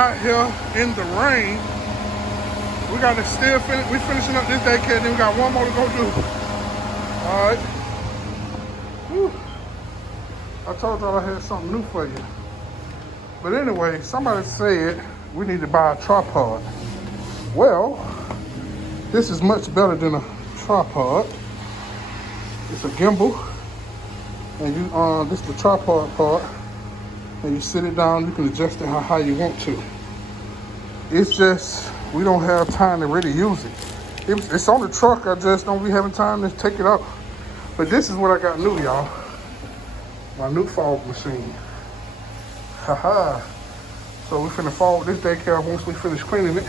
Out here in the rain. We got to still finish. We finishing up this daycare, then we got one more to go do. All right. Whew. I told y'all I had something new for you. But anyway, somebody said we need to buy a tripod. Well, this is much better than a tripod. It's a gimbal, and you this is the tripod part. And you sit it down, you can adjust it how high you want to. It's just, we don't have time to really use it. It's on the truck, I just don't be having time to take it out. But this is what I got new, y'all. My new fog machine. Haha. So we finna fog this daycare once we finish cleaning it.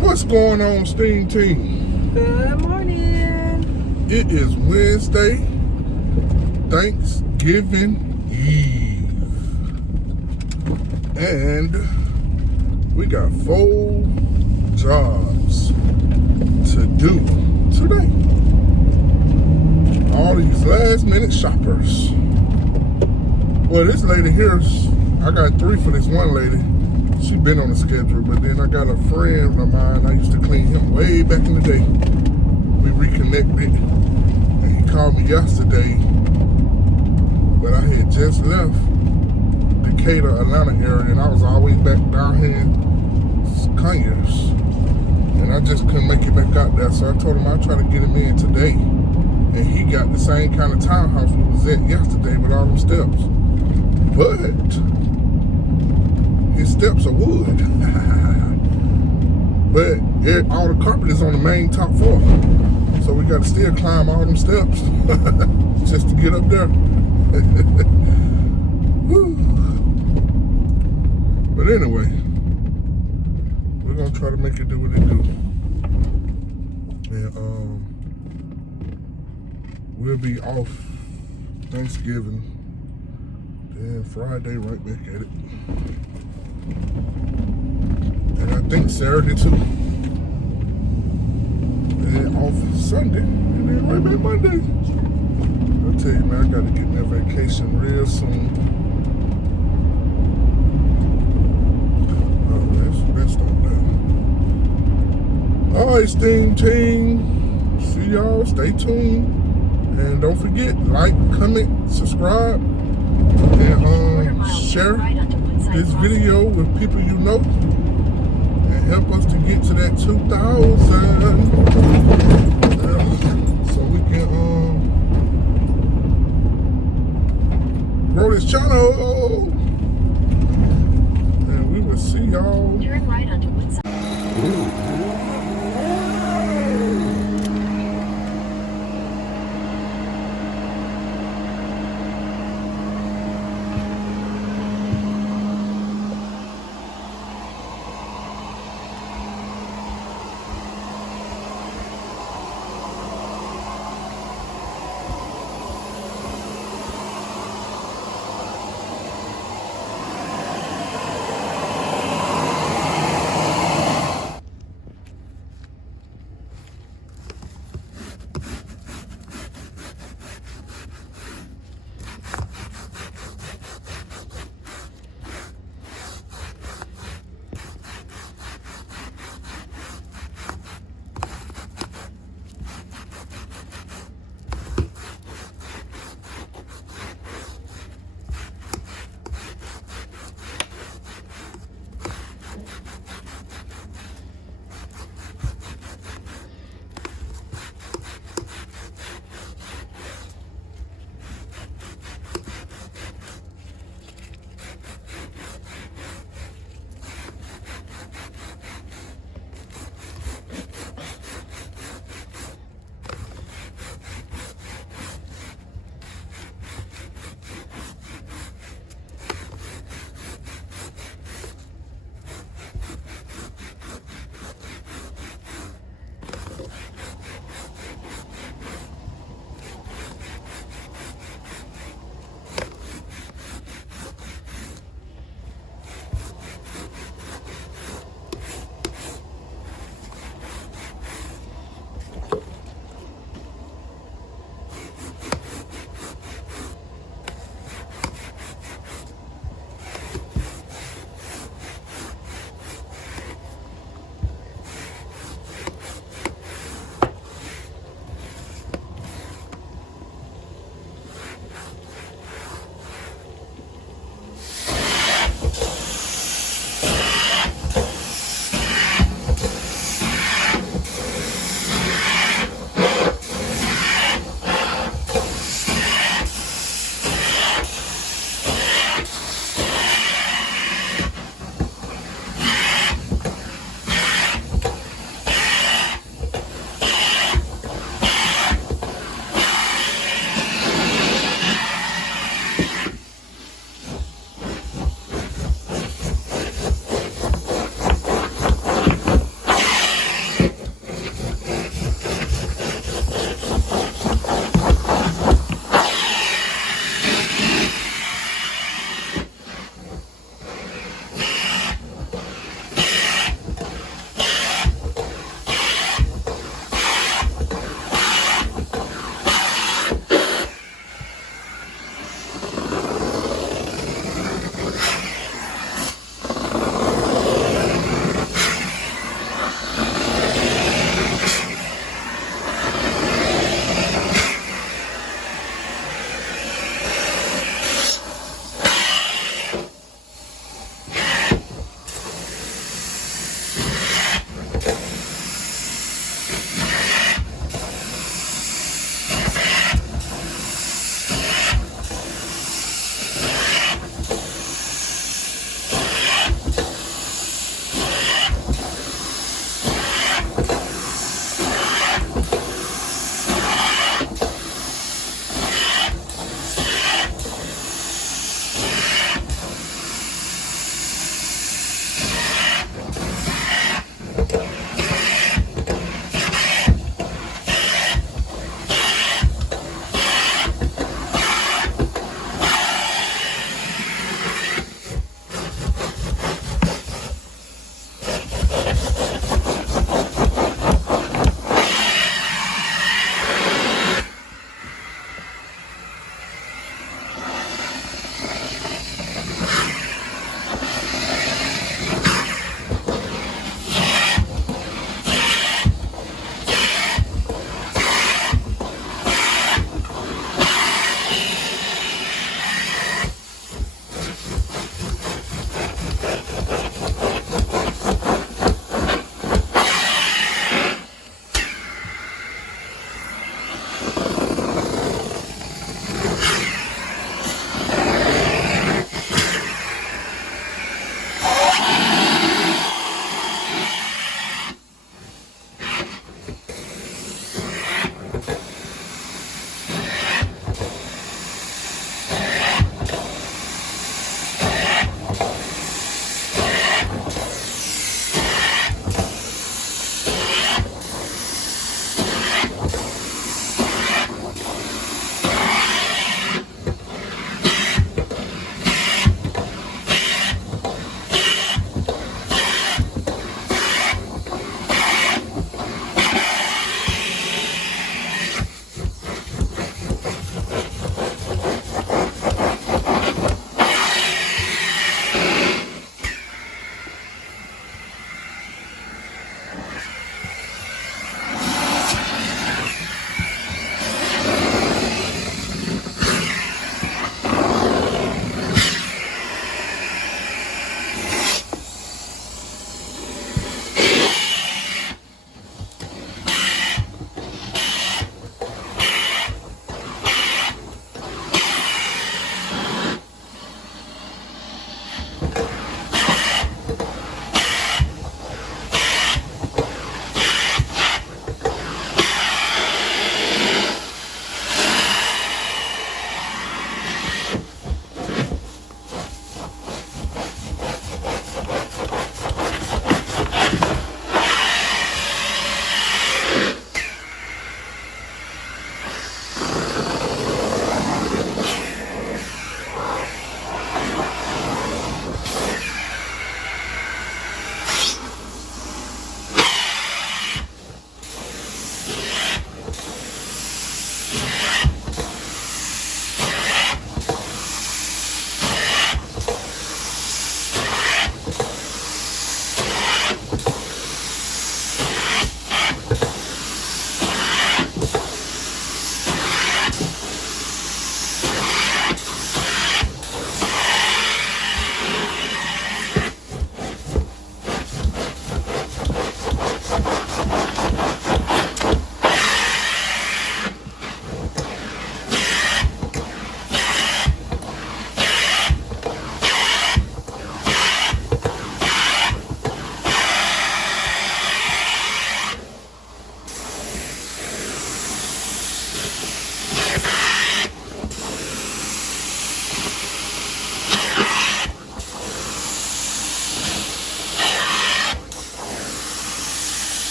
What's going on, Steam Team? Good morning. It is Wednesday, Thanksgiving Eve. And we got 4 jobs to do today. All these last minute shoppers. Well, this lady here, I got 3 for this one lady. She been on the schedule, but then I got a friend of mine. I used to clean him way back in the day. We reconnected, and he called me yesterday, but I had just left Decatur, Atlanta area, and I was always back down here in Conyers, and I just couldn't make it back out there. So I told him I'd try to get him in today, and he got the same kind of townhouse we was at yesterday with all them steps, but his steps are wood. But all the carpet is on the main top floor. So we got to still climb all them steps just to get up there. But anyway, we're going to try to make it do what it do. And we'll be off Thanksgiving. Then Friday right back at it. And I think Saturday too. And then off Sunday. And then right back Monday. I'll tell you, man, I gotta get me a vacation real soon. Oh, that's not bad. Alright, Steam Team. See y'all. Stay tuned. And don't forget, like, comment, subscribe, and share this video with people you know, and help us to get to that 2,000 so we can grow this channel, and we will see y'all. Turn right onto Woodside.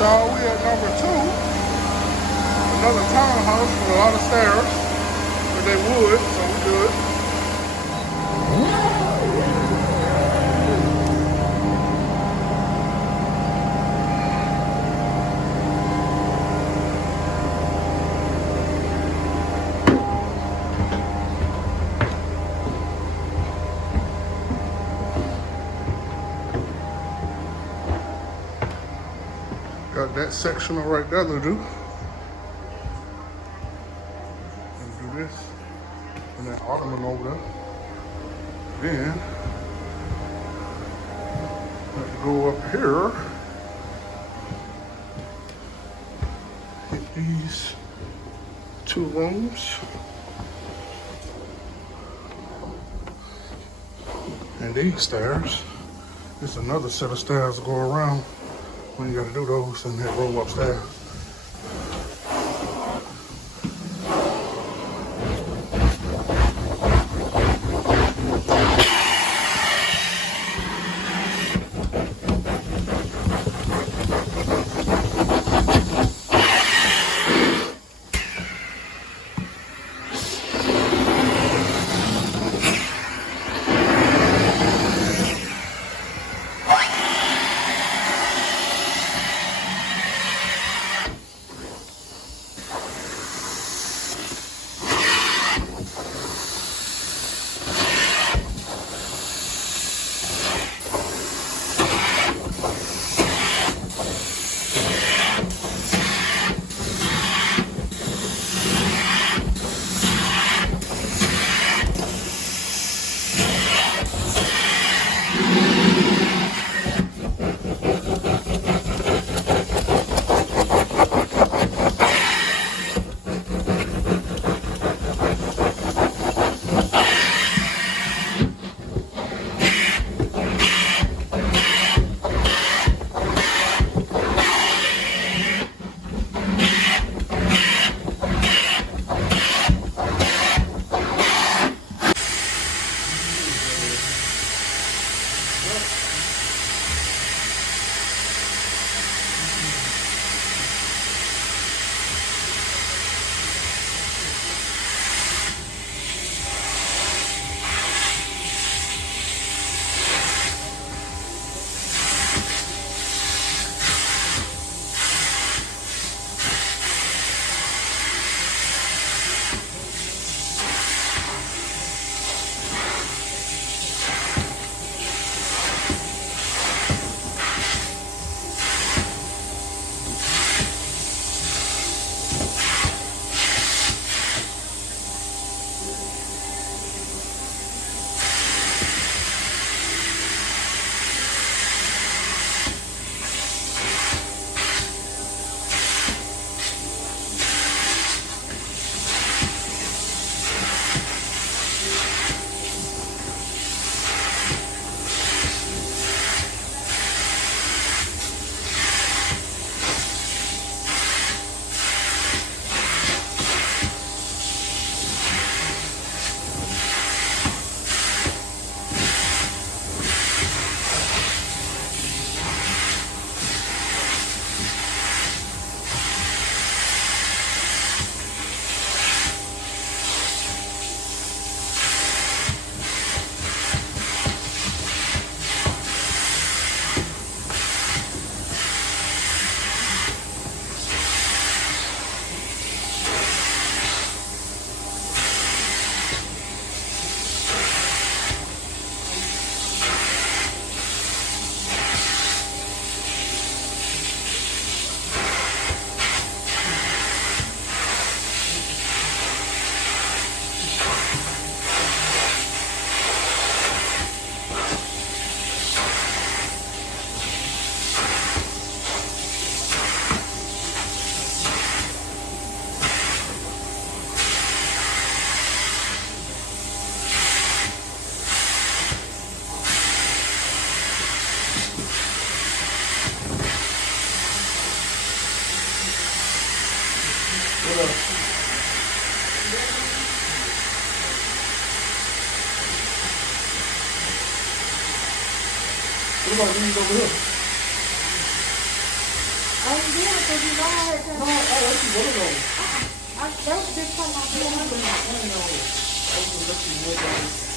y'all, we at number 2. Another townhouse with a lot of stairs. But they wood, so we good. Got that sectional right there to do. And do this. And that ottoman over there. Then, let's go up here. Hit these 2 rooms. And these stairs. There's another set of stairs to go around. When you gotta do those and then roll upstairs. I I ain't doing it because you know I had No, to. that's one of those. That was just from my You don't have to phone. have one of those. I was gonna let you know that.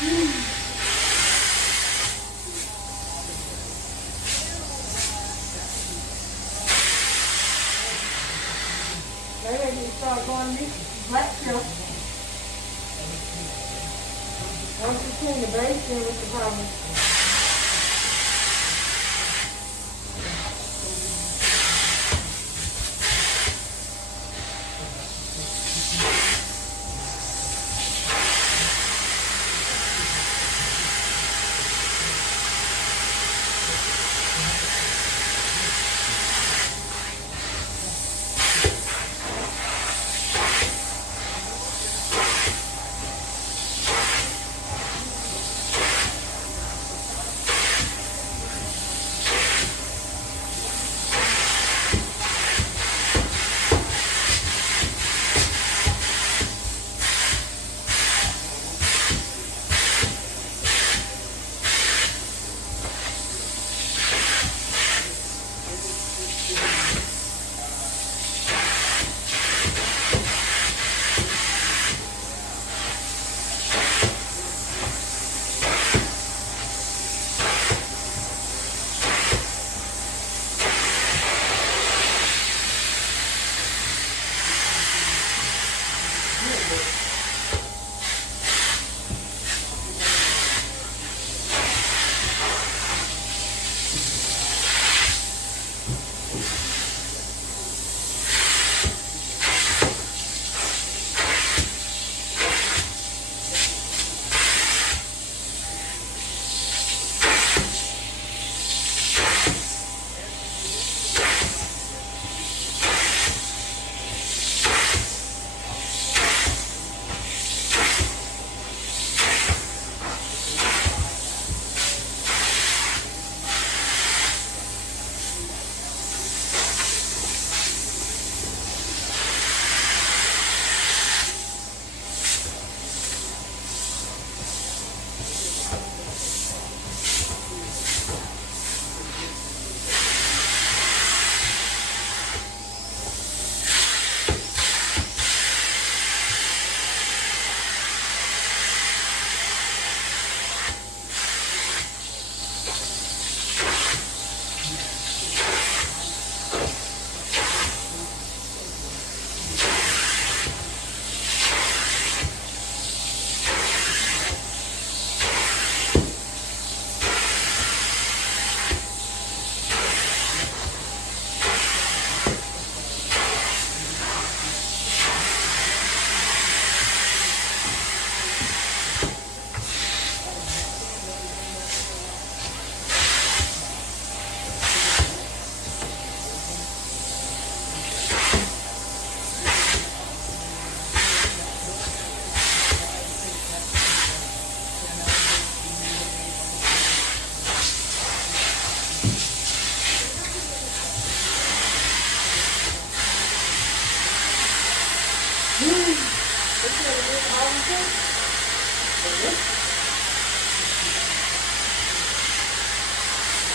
Maybe I need to start going this black stuff. Once you clean the base, then what's the problem?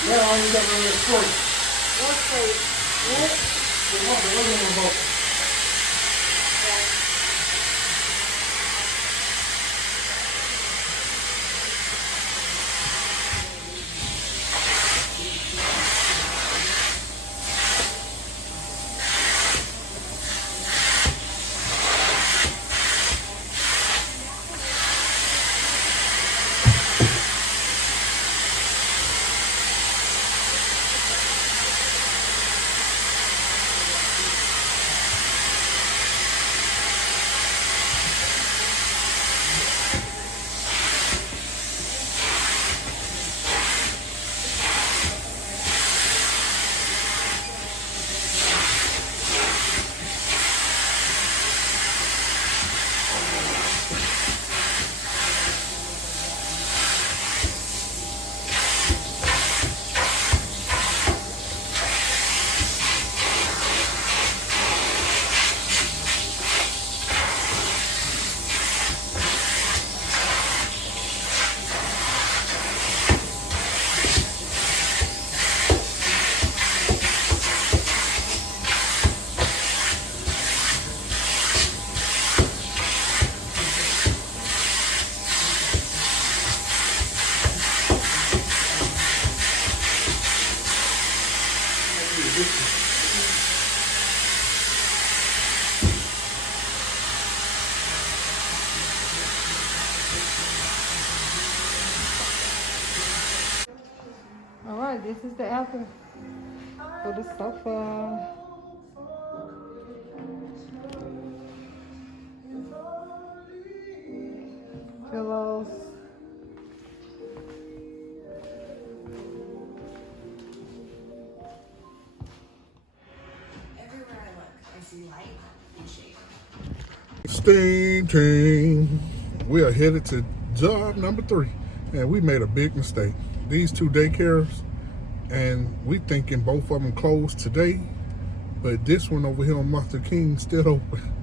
Now I only got rid of this plate. One plate. What? The other one broke. This is the after for the sofa. Pillows. Everywhere I look, I see light and shade. Steam team. We are headed to job number 3. And we made a big mistake. These 2 daycares, and we thinking both of them closed today, but this one over here on Martin King still open.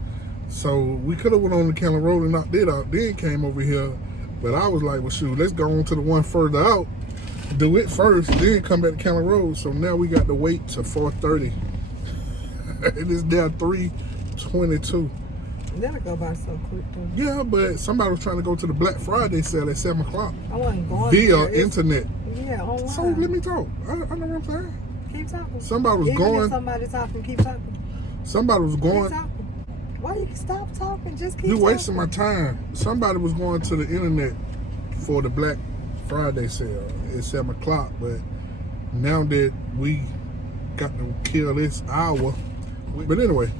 So we could have went on the County Road and knocked it out, then came over here. But I was like, well, shoot, let's go on to the one further out, do it first, then come back to County Road. So now we got to wait till 4:30. It is now 3:22. That'll go by so quick, though. Yeah, but somebody was trying to go to the Black Friday sale at 7 o'clock. I wasn't going via there. internet. Yeah, online. So let me talk. I know what I'm saying. Keep talking. Somebody was Even going. if somebody talking, keep talking. Somebody was Keep going. talking. Why you can stop talking? Just keep You're talking. wasting my time. Somebody was going to the internet for the Black Friday sale at 7 o'clock, but now that we got to kill this hour. But anyway,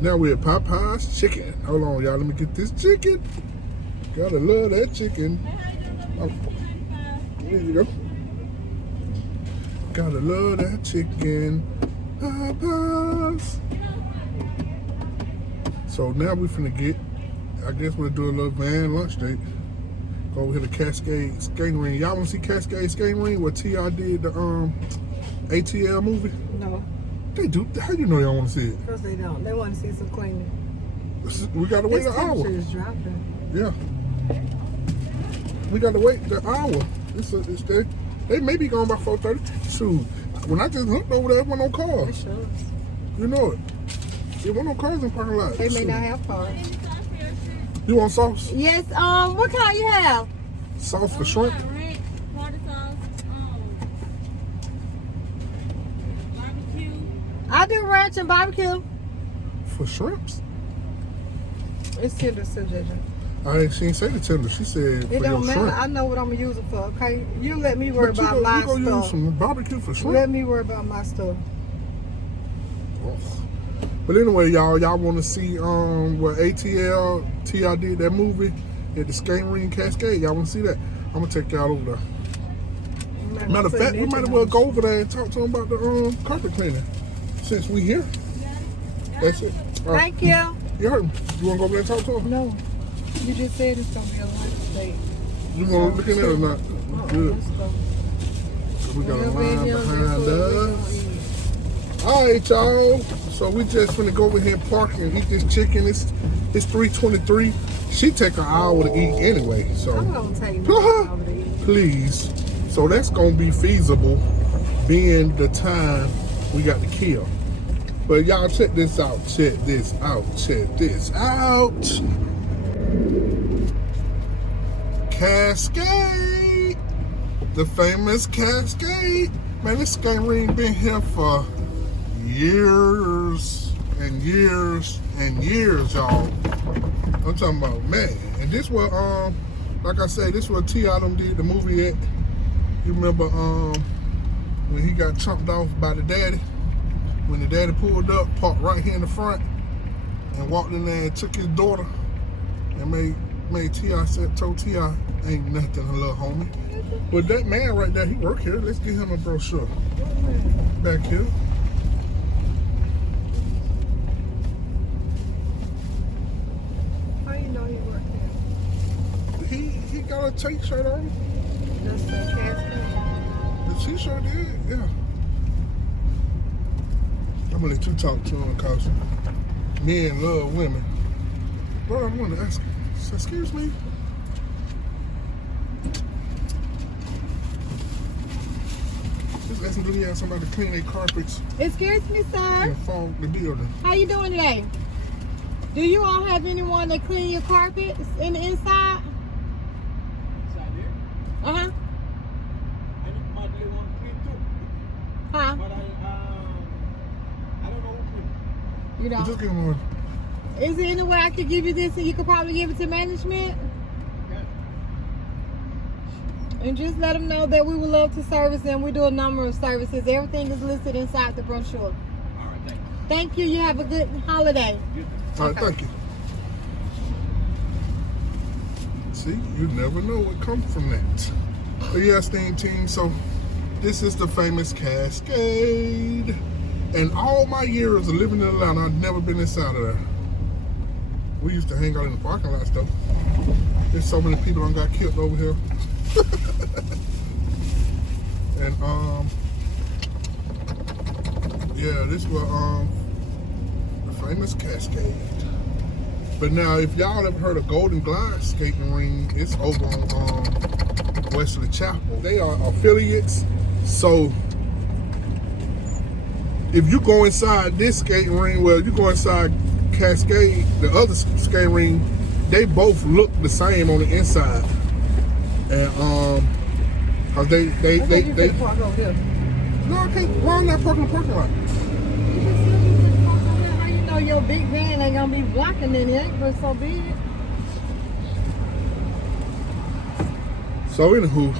now we're at Popeye's Chicken. Hold on, y'all. Let me get this chicken. Gotta love that chicken. Oh, there you go. Gotta love that chicken. Popeye's. So now we finna get, I guess we'll do a little van lunch date. Go over here to Cascade Skating Ring. Y'all wanna see Cascade Skating Ring where T.I. did the ATL movie? No, They do. How you know y'all wanna see it? because they don't. They want to see some cleaning. We gotta wait This an hour. temperature is dropping. Yeah. We gotta wait the hour. It's they may be gone by 4:30. Shoot. When I just looked over there, there wasn't no cars. It shows. You know it. There wasn't no cars in the parking lot. They may Shoot. not have cars. You want sauce? Yes. What kind you have? Sauce for shrimp? Barbecue. I do ranch and barbecue. For shrimps? It's tender suggestion. She didn't say the tender. She said It for your don't matter. shrimp. I know what I'm gonna use it for. Okay, you let me worry But about my you gonna use stuff. some barbecue for shrimp? Let me worry about my stuff. Oh. But anyway, y'all want to see where ATL T.I. did that movie at the Skating Ring Cascade? Y'all want to see that? I'm gonna take y'all over there. Matter of fact, we might as well go over there and talk to them about the carpet cleaning since we here. That's it. All right. Thank you. You heard me. You want to go over there and talk to them? No, you just said it's gonna be a lunch date. You want to look in there or not? Good. Let's go. So we got a Whatever line it is, behind that's what we us. gonna eat. All right, y'all. So we just finna go over here and park and eat this chicken. It's 3:23. She take an hour to eat anyway. So I'm gonna take my over to eat. please. So that's gonna be feasible, being the time we got to kill. But y'all check this out. Check this out. Check this out. Cascade, the famous Cascade. Man, this skating ring been here for years and years and years, y'all. I'm talking about, man. And this was, like I said, this was T.I. them did the movie at. You remember when he got chumped off by the daddy? When the daddy pulled up, parked right here in the front, and walked in there and took his daughter, and made T.I. told T.I. ain't nothing, a little homie. But that man right there, he work here. Let's get him a brochure. Back here. How you know he worked there? He got a t-shirt on. That's the Cascade. The t-shirt did, yeah. I'm gonna let you talk to him because men love women. Bro, I want to ask, excuse me? Just asking, do he have somebody to clean their carpets Excuse me, sir. and fog the building? How you doing today? Do you all have anyone to clean your carpets in the inside? Inside there. Uh-huh. I might be one clean too. Huh? But I don't know who clean. You Just know. give him one. Is there any way I could give you this and you could probably give it to management? Okay. And just let them know that we would love to service them. We do a number of services. Everything is listed inside the brochure. All right, thank you. Thank you. You have a good holiday. All right, thank you. See, you never know what comes from that. But yeah, Steam Team, so this is the famous Cascade. And all my years of living in Atlanta, I've never been inside of there. We used to hang out in the parking lot stuff. There's so many people that got killed over here. And yeah, this was the famous Cascade. But now, if y'all ever heard of Golden Glide Skating Ring, it's over on Wesley Chapel. They are affiliates, so if you go inside this skating ring, well, you go inside Cascade, the other skating ring, they both look the same on the inside. And cause they park over here. no, I can't. Why am I not parking in the parking lot? How you know your big van ain't gonna be blocking any? It ain't but so big. So anywho,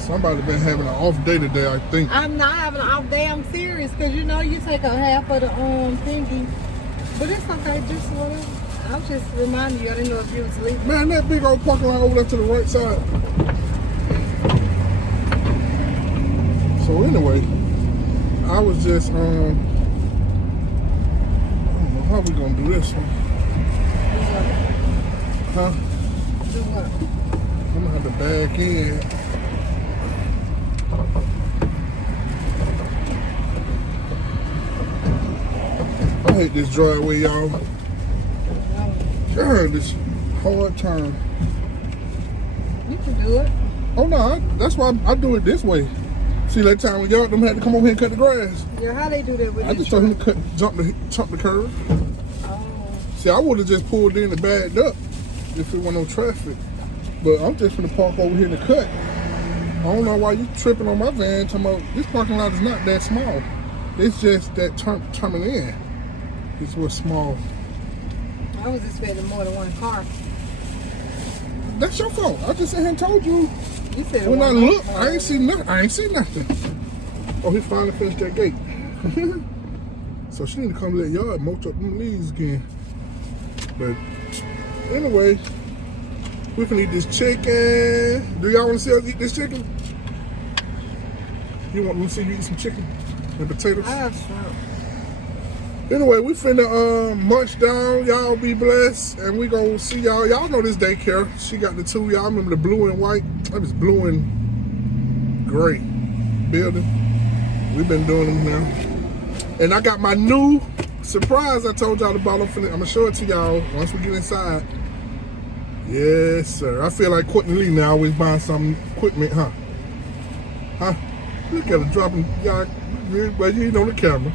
somebody been having an off day today, I think. I'm not having an off day. I'm serious, cause you know you take a half of the thingy, but it's okay. Just whatever. I'm just reminding you. I didn't know if you was leaving. Man, that big old parking lot over there to the right side. So anyway, I was just I don't know how we gonna do this one. Huh? Do what? I'm gonna have to back in. I hate this driveway, y'all. God, this hard turn. You can do it. Oh no, that's why I do it this way. See, that time when y'all them had to come over here and cut the grass. Yeah, how they do that with I this just told him truck? to jump the curve. Oh. See, I would have just pulled in and backed up if it wasn't no traffic. But I'm just gonna park over here in the cut. I don't know why you tripping on my van talking about this parking lot is not that small. It's just that turning in. It's what's small. I was expecting more than one car. That's your fault. I just sat here and told you. You said When I one look, car. I ain't see nothing. I ain't see nothing. Oh, he finally finished that gate. So she need to come to that yard and mulch up them leaves again. But anyway, we can eat this chicken. Do y'all want to see us eat this chicken? You want me to see you eat some chicken and potatoes? I have shrimp. Anyway, we finna munch down. Y'all be blessed, and we gonna see y'all. Y'all know this daycare. She got the two. Y'all remember the blue and white? That was blue and gray building. We've been doing them now. And I got my new surprise I told y'all about. I'm gonna show it to y'all once we get inside. Yes, sir. I feel like Courtney Lee now, always buying some equipment, huh? Huh? Look at her dropping. Y'all, well, you ain't on the camera.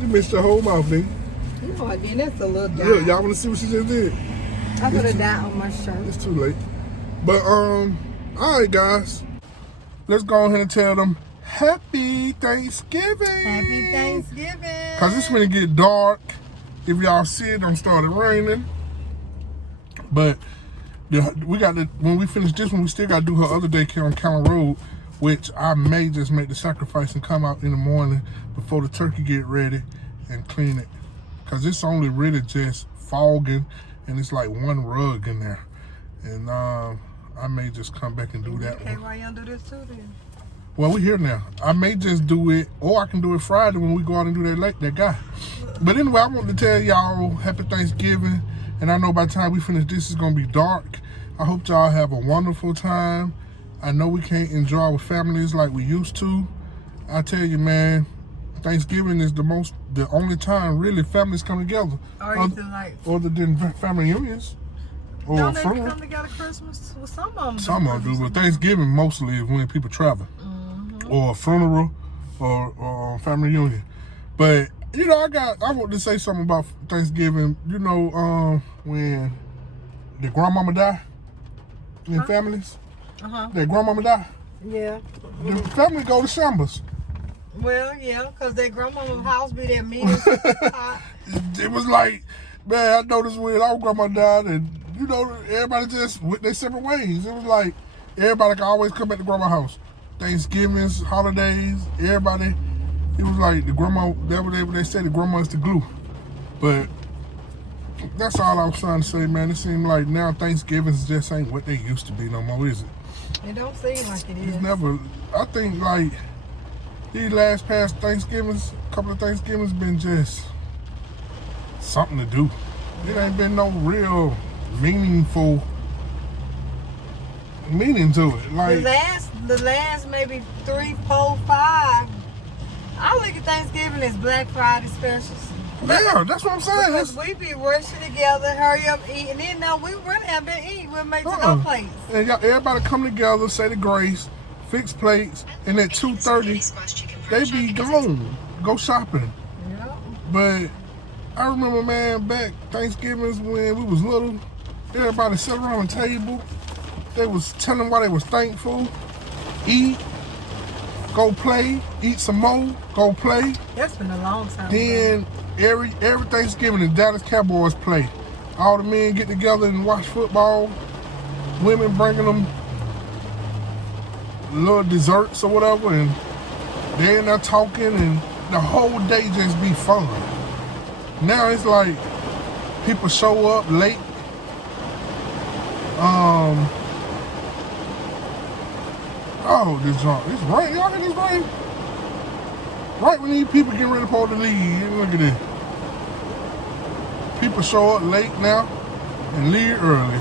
You missed your whole mouth, nigga. You know, again, that's a little dye. Look, y'all want to see what she just did? I put a dye on my shirt. It's too late. But, all right, guys. Let's go ahead and tell them Happy Thanksgiving. Happy Thanksgiving. Because it's going to get dark. If y'all see it, it started raining. But we got to, when we finish this one, we still got to do her other daycare on County Road, which I may just make the sacrifice and come out in the morning before the turkey get ready and clean it. Because it's only really just fogging and it's like one rug in there. And I may just come back and do that Okay, one. why y'all do this too then? Well, we're here now. I may just do it, or I can do it Friday when we go out and do that guy. But anyway, I want to tell y'all Happy Thanksgiving. And I know by the time we finish this, it's going to be dark. I hope y'all have a wonderful time. I know we can't enjoy with families like we used to. I tell you, man, Thanksgiving is the only time really families come together. Other than family reunions. Or Don't they funeral. come together Christmas? Well, some of them do. Some of them do, but Thanksgiving mostly is when people travel. Or a funeral or family reunion. But, you know, I want to say something about Thanksgiving. You know, when the grandmama die in families, their grandmama die, Yeah. the family go to shambles. Well, yeah, because their grandmama's house be that mean. It was like, man, I noticed when our grandma died and, you know, everybody just went their separate ways. It was like, everybody can always come back to grandma's house. Thanksgivings, holidays, everybody. It was like the grandma. They say the grandma's the glue. But that's all I was trying to say, man. It seems like now Thanksgivings just ain't what they used to be no more, is it? It don't seem like it is. It's never. I think like these last past Thanksgivings, couple of Thanksgivings, been just something to do. It ain't been no real meaningful meaning to it. Like the last maybe 3, 4, 5. I look at Thanksgiving as Black Friday specials. yeah, that's what I'm saying. Because we be rushing together, hurry up, eat, and then no, we really have been eating. We'll make to Uh-uh. no plates. And y'all, everybody come together, say the grace, fix plates, and at 2:30 they be gone, go shopping. Yeah. But I remember, man, back Thanksgivings when we was little, everybody sat around the table. They was telling why they was thankful, eat, go play, eat some more, go play. That's been a long time. Then every Thanksgiving the Dallas Cowboys play. All the men get together and watch football. Women bringing them little desserts or whatever, and they in there talking, and the whole day just be fun. Now it's like people show up late. Oh, this rain. Y'all hear this rain? Right when these people get ready for the leave, look at this. People show up late now and leave early.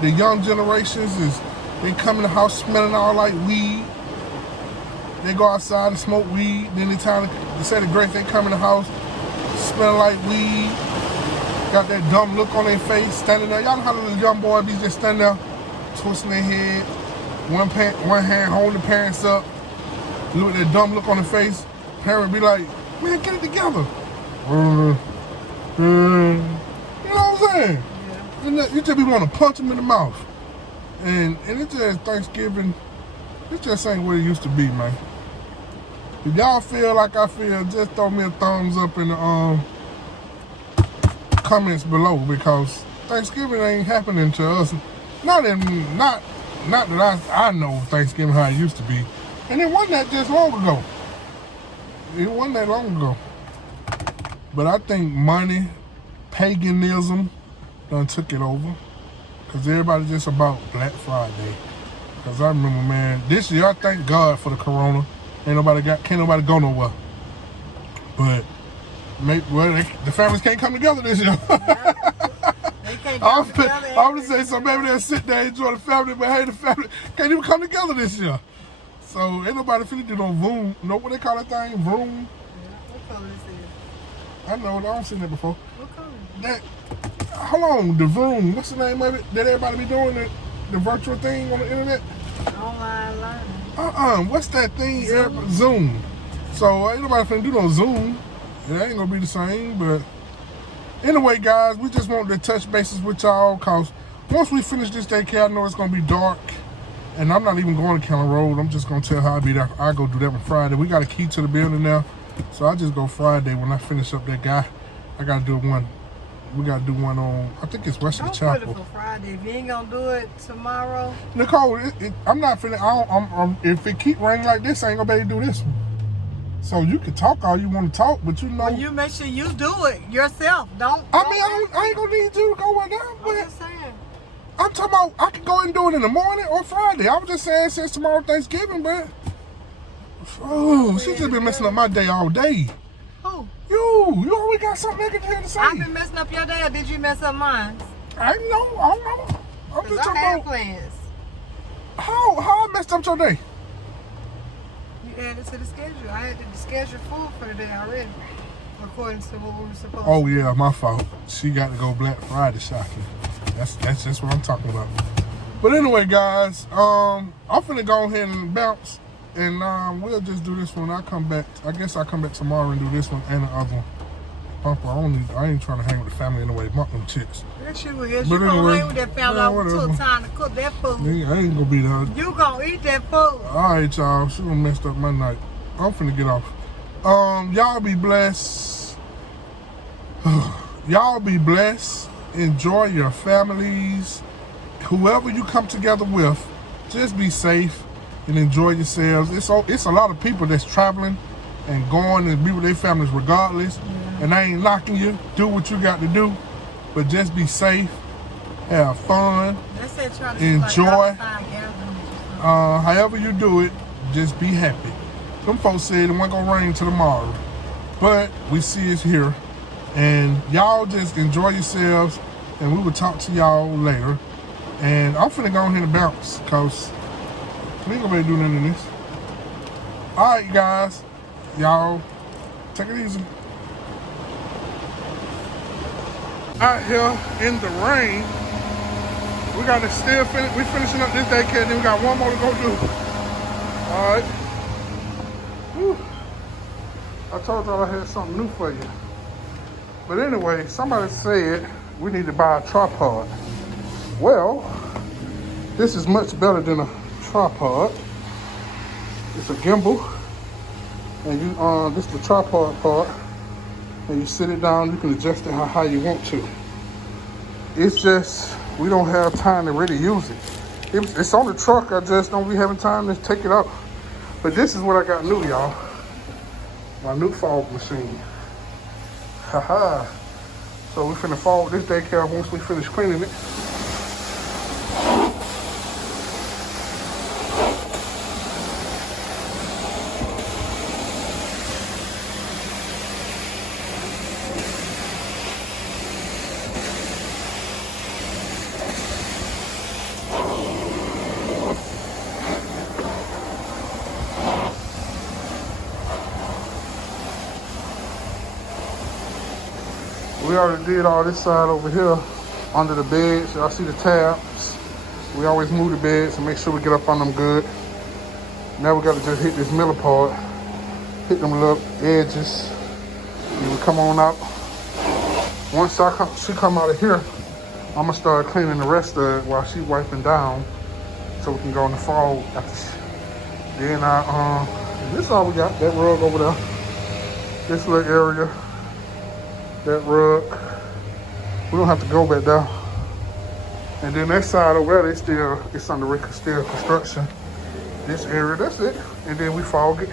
The young generations they come in the house smelling all like weed. They go outside and smoke weed. Then they say the grace, they come in the house smelling like weed. Got that dumb look on their face, standing there. Y'all know how the little young boys be just standing there, twisting their head, one hand holding the parents up. Look at that dumb look on the face. Parent be like, man, get it together. You know what I'm saying? Yeah. And you just be want to punch them in the mouth. And it's just Thanksgiving, it just ain't what it used to be, man. If y'all feel like I feel, just throw me a thumbs up in the comments below, because Thanksgiving ain't happening to us. Not that I know Thanksgiving how it used to be. And it wasn't that just long ago. It wasn't that long ago. But I think money, paganism done took it over. Because everybody just about Black Friday. Because I remember, man, this year I thank God for the corona. Can't nobody go nowhere. But the families can't come together this year. They can't come together. I would say so. Maybe they'll sit there and enjoy the family, but hey, the family can't even come together this year. So ain't nobody finna do no Vroom. Know what they call that thing? Vroom. Yeah. What color is it? I know. I don't seen that before. What color? That. Hold on, the Vroom. What's the name of it? That everybody be doing the virtual thing on the internet? Online learning. What's that thing? Zoom. So ain't nobody finna do no Zoom. It ain't gonna be the same, but anyway, guys, we just wanted to touch bases with y'all, cause once we finish this daycare, I know it's gonna be dark, and I'm not even going to County Road. I'm just gonna tell how I be there. I go do that on Friday. We got a key to the building now, so I just go Friday when I finish up that guy. I gotta do one. We gotta do one on, I think it's Wesley Don't Chapel. put it for Friday. If you ain't gonna do it tomorrow. Nicole, I'm not finna. If it keep raining like this, I ain't gonna be able to do this one. So you can talk all you want to talk, but you know. Well, you make sure you do it yourself. Don't. I ain't gonna need you to go right now, I'm but just saying. I'm talking about I can go and do it in the morning or Friday. I was just saying since tomorrow Thanksgiving, but she just been messing up my day all day. Who? You always got something negative to say. I've been messing up your day, or did you mess up mine? I don't know. I'm just I talking had about plans. how I messed up your day. You added to the schedule. I had the schedule full for the day already, according to what we were supposed Oh to. yeah, my fault. She got to go Black Friday shopping. That's just what I'm talking about. But anyway, guys, I'm finna go ahead and bounce, and we'll just do this one. I guess I'll come back tomorrow and do this one and the other one. Bumper, I ain't trying to hang with the family anyway. Bump them chicks. Yes, you is. But You gonna anyway, hang with that family yeah, over whatever. till time to cook that food. I ain't gonna be there. You gonna eat that food. Alright, y'all. She done messed up my night. I'm finna get off. Y'all be blessed. Y'all be blessed. Enjoy your families. whoever you come together with, just be safe and enjoy yourselves. It's a lot of people that's traveling and going and be with their families regardless. And I ain't knocking you. Do what you got to do, but just be safe, have fun, enjoy. However you do it, just be happy. Them folks said it wasn't gonna rain till tomorrow, but we see it's here. And y'all just enjoy yourselves, and we will talk to y'all later. And I'm finna go ahead and bounce, cause we ain't gonna be able to do nothing in this. All right, guys, y'all take it easy. Out here in the rain, we gotta still finish. We finishing up this daycare, then we got one more to go do. All right. Whew. I told y'all I had something new for you. But anyway, somebody said we need to buy a tripod. Well, this is much better than a tripod. It's a gimbal, and you this is the tripod part, and you sit it down. You can adjust it how high you want to. It's just we don't have time to really use it. It's on the truck. I just don't be having time to take it out. But this is what I got new, y'all. My new fog machine. Haha. So we finna fog this daycare once we finish cleaning it. We already did all this side over here under the beds. Y'all see the tabs. We always move the beds and make sure we get up on them good. Now we got to just hit this middle part, hit them little edges, and we come on out. Once she come out of here, I'm gonna start cleaning the rest of it while she wiping down, so we can go in the fog after. Then this is all we got. That rug over there, this little area. That rug, we don't have to go back down. And then that side over there, it's under still construction. This area, that's it. And then we fog it.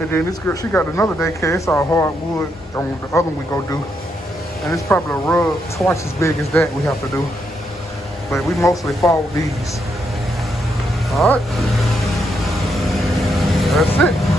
And then this girl, she got another daycare. It's all hardwood on the other one we go do. And it's probably a rug twice as big as that we have to do. But we mostly fog these. All right. That's it.